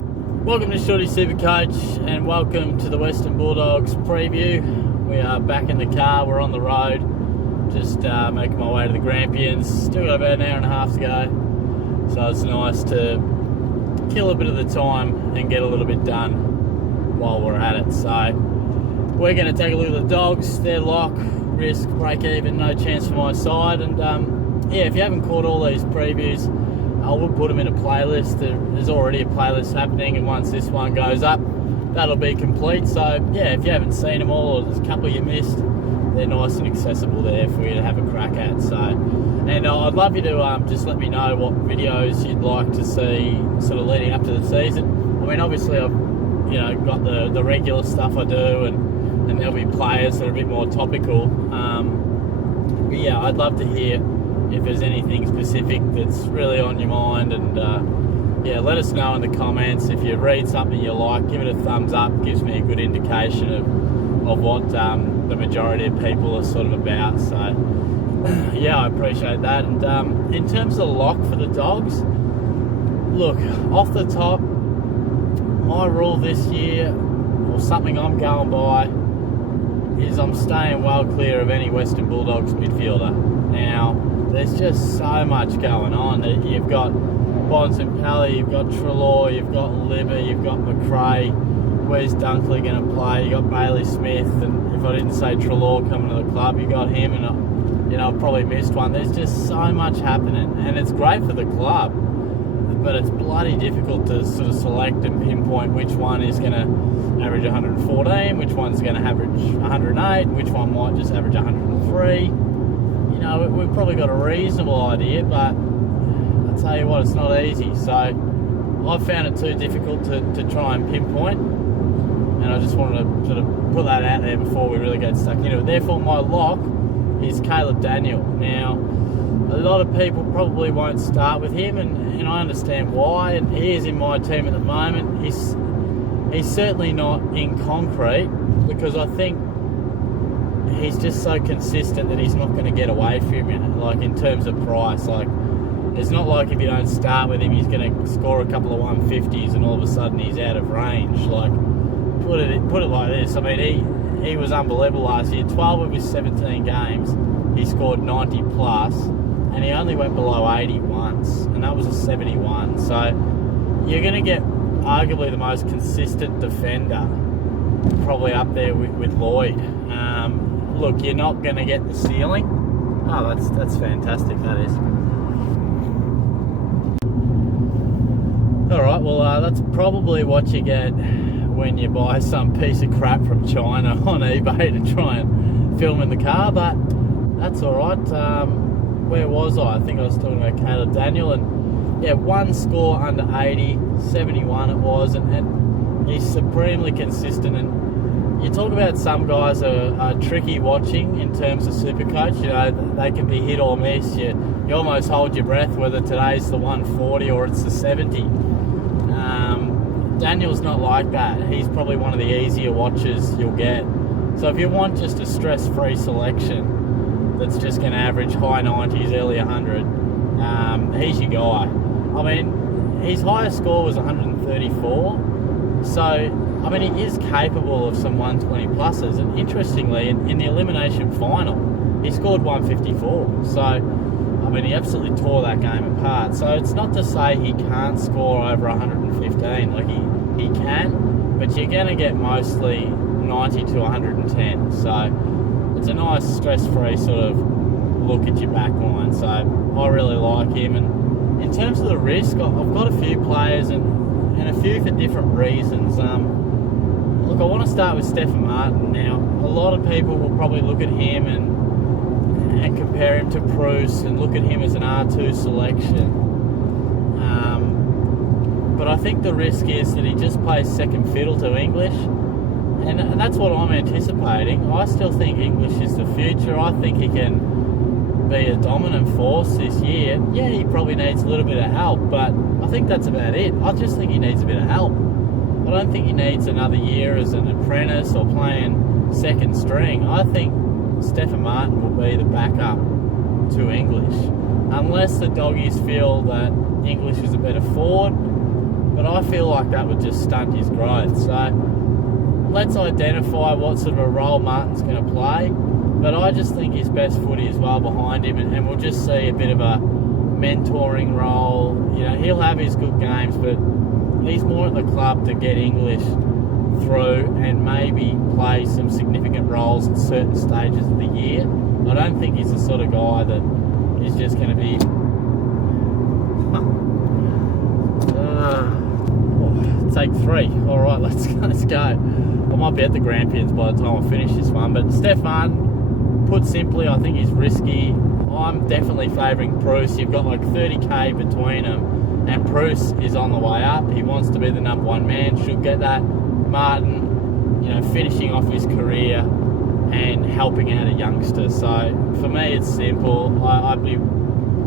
Welcome to Shorty Supercoach and welcome to the Western Bulldogs preview. We are back in the car, we're on the road, just making my way to the Grampians. Still got about an hour and a half to go, so it's nice to kill a bit of the time and get a little bit done while we're at it. So we're going to take a look at the Dogs, their lock, risk, break even, no chance for my side. And yeah, if you haven't caught all these previews, I will put them in a playlist. There's already a playlist happening, and once this one goes up, that'll be complete. So yeah, if you haven't seen them all, or there's a couple you missed, they're nice and accessible there for you to have a crack at. So, and I'd love you to just let me know what videos you'd like to see sort of leading up to the season. I mean, obviously I've got the regular stuff I do, and there'll be players that are a bit more topical. But yeah, I'd love to hear if there's anything specific that's really on your mind, and yeah, let us know in the comments. If you read something you like, give it a thumbs up. Gives me a good indication of what the majority of people are sort of about. So yeah, I appreciate that. And in terms of the lock for the Dogs, look, off the top, my rule this year, or something I'm going by, is I'm staying well clear of any Western Bulldogs midfielder. Now, there's just so much going on. You've got Bonds and Pally, you've got Treloar, you've got Libba, you've got Mcrae. Where's Dunkley going to play? You got Bailey Smith, and if I didn't say Treloar coming to the club, you got him, and I've probably missed one. There's just so much happening, and it's great for the club, but it's bloody difficult to sort of select and pinpoint which one is going to average 114, which one's going to average 108, and which one might just average 103. We've probably got a reasonable idea, but I'll tell you what, it's not easy. So I've found it too difficult to try and pinpoint, and I just wanted to sort of put that out there before we really get stuck into it. Therefore, my lock is Caleb Daniel. Now, a lot of people probably won't start with him, and I understand why, and he is in my team at the moment. He's certainly not in concrete, because I think he's just so consistent that he's not going to get away from him, like in terms of price. Like, it's not like if you don't start with him, he's going to score a couple of 150s and all of a sudden he's out of range. Like, put it like this. I mean, he was unbelievable last year. 12 of his 17 games, he scored 90 plus, and he only went below 80 once, and that was a 71. So you're going to get arguably the most consistent defender, probably up there with Lloyd. Look, you're not going to get the ceiling. Oh, that's fantastic, that is. Alright, well, that's probably what you get when you buy some piece of crap from China on eBay to try and film in the car, but that's alright. Where was I? I think I was talking about Caleb Daniel, and yeah, one score under 80, 71 it was, and he's supremely consistent. And you talk about some guys are tricky watching in terms of Supercoach. They can be hit or miss. You almost hold your breath whether today's the 140 or it's the 70. Daniel's not like that. He's probably one of the easier watches you'll get. So if you want just a stress-free selection that's just going to average high 90s, early 100, he's your guy. I mean, his highest score was 134. So, I mean, he is capable of some 120 pluses, and interestingly, in the elimination final, he scored 154. So, I mean, he absolutely tore that game apart. So it's not to say he can't score over 115. Like, he can, but you're going to get mostly 90 to 110. So it's a nice stress-free sort of look at your back line. So I really like him. And in terms of the risk, I've got a few players and a few for different reasons. Look, I want to start with Stefan Martin. Now, a lot of people will probably look at him and compare him to Bruce and look at him as an R2 selection. But I think the risk is that he just plays second fiddle to English, and that's what I'm anticipating. I still think English is the future. I think he can be a dominant force this year. Yeah, he probably needs a little bit of help, but I think that's about it. I just think he needs a bit of help. I don't think he needs another year as an apprentice or playing second string. I think Stefan Martin will be the backup to English, unless the doggies feel that English is a better forward. but I feel like that would just stunt his growth. So let's identify what sort of a role Martin's going to play, but I just think his best footy is well behind him, and we'll just see a bit of a mentoring role. You know, he'll have his good games, but he's more at the club to get English through and maybe play some significant roles at certain stages of the year. I don't think he's the sort of guy that is just going to be take 3. All right, let's go. I might be at the Grampians by the time I finish this one, but Stefan, put simply, I think he's risky. I'm definitely favouring Bruce. You've got like 30k between them, and Bruce is on the way up. He wants to be the number 1 man, should get that. Martin, you know, finishing off his career and helping out a youngster. So for me, it's simple. I'd be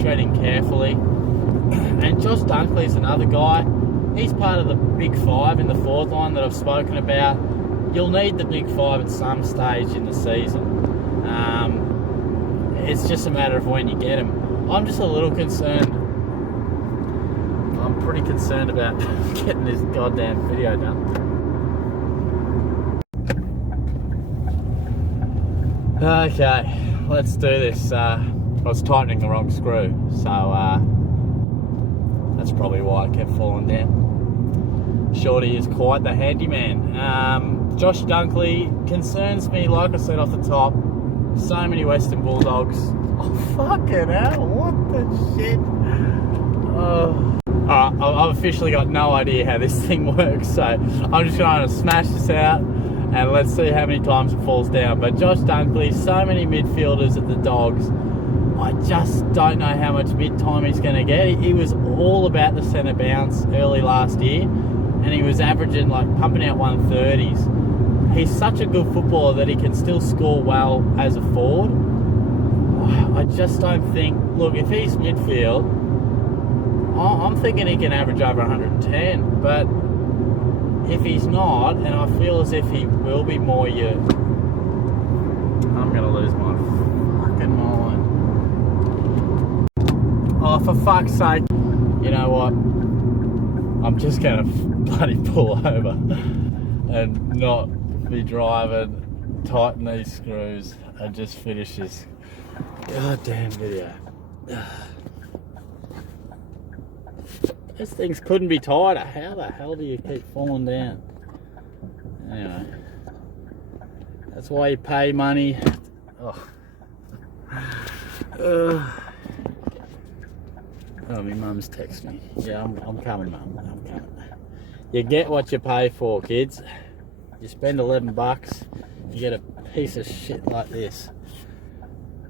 treading carefully. And Josh Dunkley's another guy. He's part of the big 5 in the forward line that I've spoken about. You'll need the big 5 at some stage in the season. It's just a matter of when you get him. I'm just a little concerned. I'm pretty concerned about getting this goddamn video done. Okay, let's do this. I was tightening the wrong screw, so that's probably why it kept falling down. Shorty is quite the handyman. Josh Dunkley concerns me, like I said off the top. So many Western Bulldogs. Oh, fucking hell, what the shit? Alright, I've officially got no idea how this thing works, so I'm just going to smash this out and let's see how many times it falls down. But Josh Dunkley, so many midfielders at the Dogs. I just don't know how much mid-time he's going to get. He was all about the centre bounce early last year, and he was averaging, like, pumping out 130s. He's such a good footballer that he can still score well as a forward. I just don't think... Look, if he's midfield, I'm thinking he can average over 110, but if he's not, and I feel as if he will be more your... I'm going to lose my fucking mind. Oh, for fuck's sake. You know what? I'm just going to bloody pull over and not be driving, tighten these screws, and just finish this goddamn video. These things couldn't be tighter. How the hell do you keep falling down? Anyway, that's why you pay money. Oh, my mum's texted me. Yeah, I'm coming, mum. I'm coming. You get what you pay for, kids. You spend $11, you get a piece of shit like this.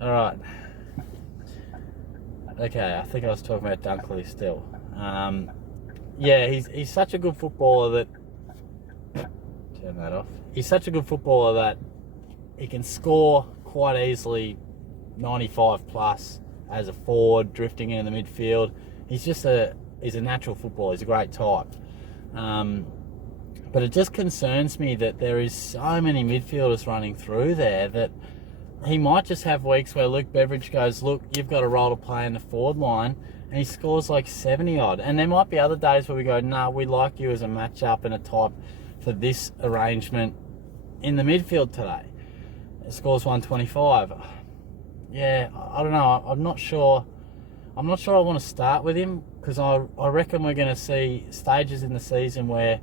Alright. Okay, I think I was talking about Dunkley still. Yeah, he's such a good footballer that... Turn that off. He's such a good footballer that he can score quite easily 95 plus as a forward, drifting into the midfield. He's a natural footballer. He's a great type. But it just concerns me that there is so many midfielders running through there that he might just have weeks where Luke Beveridge goes, look, you've got a role to play in the forward line, and he scores like 70 odd. And there might be other days where we go, nah, we like you as a matchup and a type for this arrangement in the midfield today. It scores 125. Yeah, I don't know. I'm not sure I want to start with him, because I reckon we're going to see stages in the season where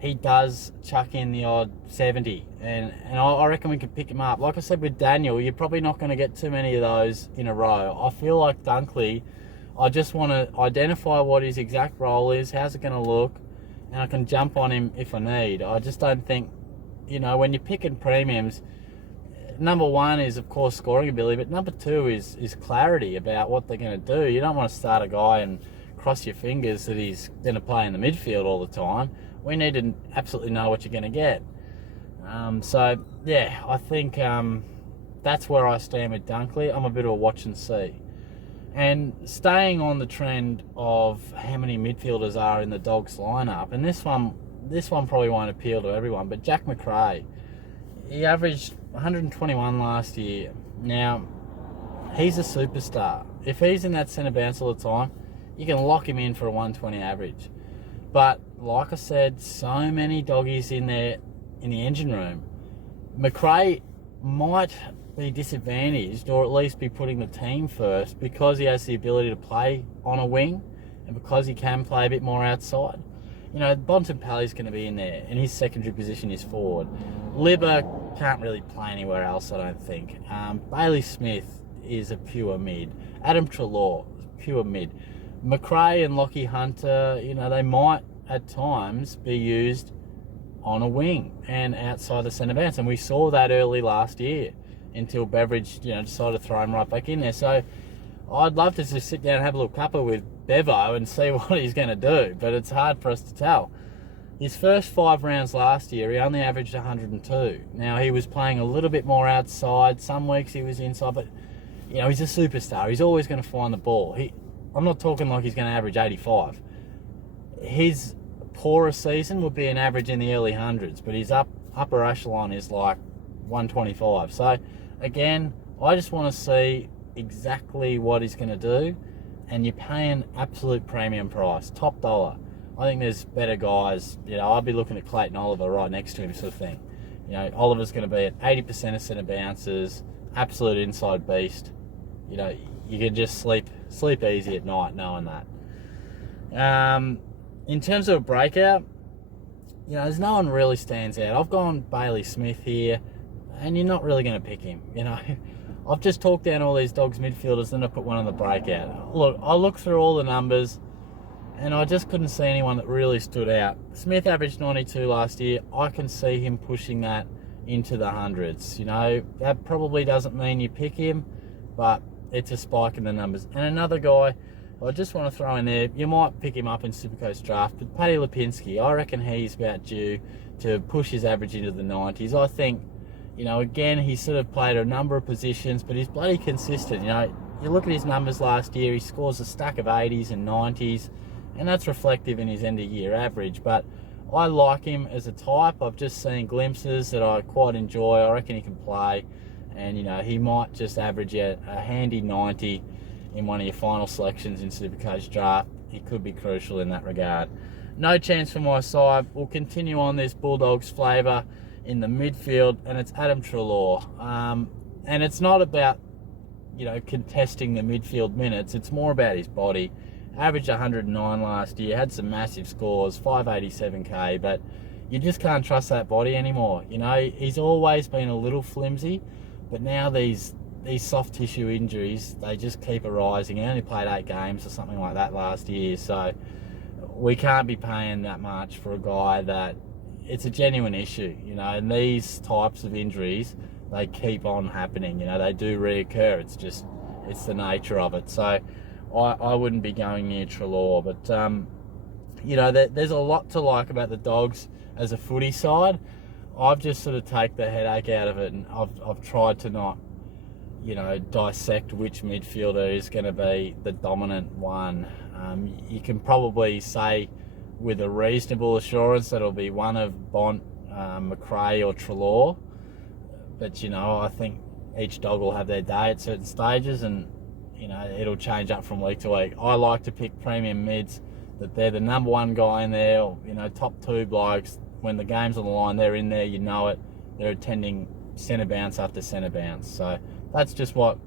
he does chuck in the odd 70, and I reckon we can pick him up. Like I said with Daniel, you're probably not going to get too many of those in a row. I feel like Dunkley, I just want to identify what his exact role is, how's it going to look, and I can jump on him if I need. I just don't think, you know, when you're picking premiums, number one is, of course, scoring ability, but number two is clarity about what they're going to do. You don't want to start a guy and cross your fingers that he's going to play in the midfield all the time. We need to absolutely know what you're going to get. So, yeah, I think that's where I stand with Dunkley. I'm a bit of a watch and see. And staying on the trend of how many midfielders are in the Dogs lineup, and this one probably won't appeal to everyone, but Jack Mcrae, he averaged 121 last year. Now, he's a superstar. If he's in that centre bounce all the time, you can lock him in for a 120 average. But like I said, so many doggies in there in the engine room. Mcrae might be disadvantaged, or at least be putting the team first, because he has the ability to play on a wing and because he can play a bit more outside. You know, Bontempelli's going to be in there, and his secondary position is forward. Libba can't really play anywhere else, I don't think. Bailey Smith is a pure mid. Adam Treloar, pure mid. Mcrae and Lockie Hunter, you know, they might at times be used on a wing and outside the centre bounce, and we saw that early last year until Beveridge, you know, decided to throw him right back in there. So I'd love to just sit down and have a little cuppa with Bevo and see what he's going to do, but it's hard for us to tell. His first 5 rounds last year, he only averaged 102. Now, he was playing a little bit more outside. Some weeks he was inside, but, you know, he's a superstar. He's always going to find the ball. I'm not talking like he's going to average 85. His poorer season would be an average in the early hundreds, but his upper echelon is like 125. So, again, I just want to see exactly what he's going to do, and you're paying absolute premium price, top dollar. I think there's better guys. You know, I'd be looking at Clayton Oliver right next to him, sort of thing. You know, Oliver's going to be at 80% of centre bounces, absolute inside beast. You know, you can just sleep easy at night knowing that. In terms of a breakout, you know, there's no one really stands out. I've gone Bailey Smith here, and you're not really going to pick him. You know, I've just talked down all these Dogs midfielders, and I put one on the breakout. Look, I looked through all the numbers, and I just couldn't see anyone that really stood out. Smith averaged 92 last year. I can see him pushing that into the hundreds. You know, that probably doesn't mean you pick him, but it's a spike in the numbers. And another guy I just want to throw in there, you might pick him up in Supercoach draft, but Paddy Lipinski, I reckon he's about due to push his average into the 90s. I think, you know, again, he's sort of played a number of positions, but he's bloody consistent. You know, you look at his numbers last year, he scores a stack of 80s and 90s, and that's reflective in his end-of-year average. But I like him as a type. I've just seen glimpses that I quite enjoy. I reckon he can play, and, you know, he might just average a handy 90 in one of your final selections in Supercoach draft. He could be crucial in that regard. No chance for my side. We'll continue on this Bulldogs flavour in the midfield, and it's Adam Treloar. And it's not about, you know, contesting the midfield minutes. It's more about his body. Averaged 109 last year, had some massive scores, 587k, but you just can't trust that body anymore. You know, he's always been a little flimsy, but now these soft tissue injuries, they just keep arising. He only played 8 games or something like that last year, so we can't be paying that much for a guy that, it's a genuine issue, you know, and these types of injuries, they keep on happening. You know, they do reoccur. It's the nature of it. So I wouldn't be going near Treloar, but you know, there's a lot to like about the Dogs as a footy side. I've just sort of take the headache out of it, and I've tried to not, you know, dissect which midfielder is going to be the dominant one. You can probably say with a reasonable assurance that it'll be one of Bont, Mcrae or Treloar. But, you know, I think each dog will have their day at certain stages, and, you know, it'll change up from week to week. I like to pick premium mids, that they're the number one guy in there, or, you know, top 2 blokes. When the game's on the line, they're in there, you know it. They're attending centre bounce after centre bounce. So that's just what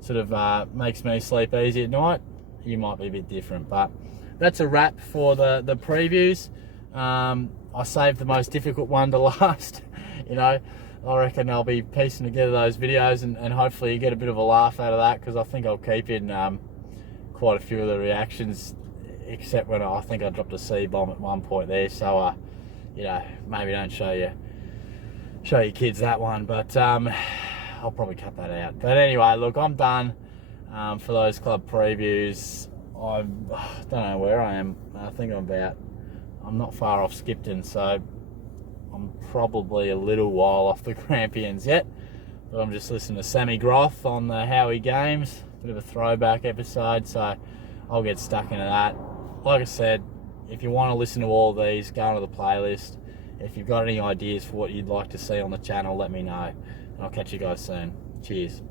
sort of makes me sleep easy at night. You might be a bit different, but that's a wrap for the previews. I saved the most difficult one to last. You know, I reckon I'll be piecing together those videos, and hopefully you get a bit of a laugh out of that, because I think I'll keep in quite a few of the reactions, except when I think I dropped a C-bomb at one point there. So, you know, maybe don't show your kids that one, but I'll probably cut that out. But anyway, look, I'm done for those club previews. I don't know where I am. I think I'm not far off Skipton, so I'm probably a little while off the Grampians yet. But I'm just listening to Sammy Groth on the Howie Games, bit of a throwback episode, so I'll get stuck into that. Like I said, if you want to listen to all these, go onto the playlist. If you've got any ideas for what you'd like to see on the channel, let me know. And I'll catch you guys soon. Cheers.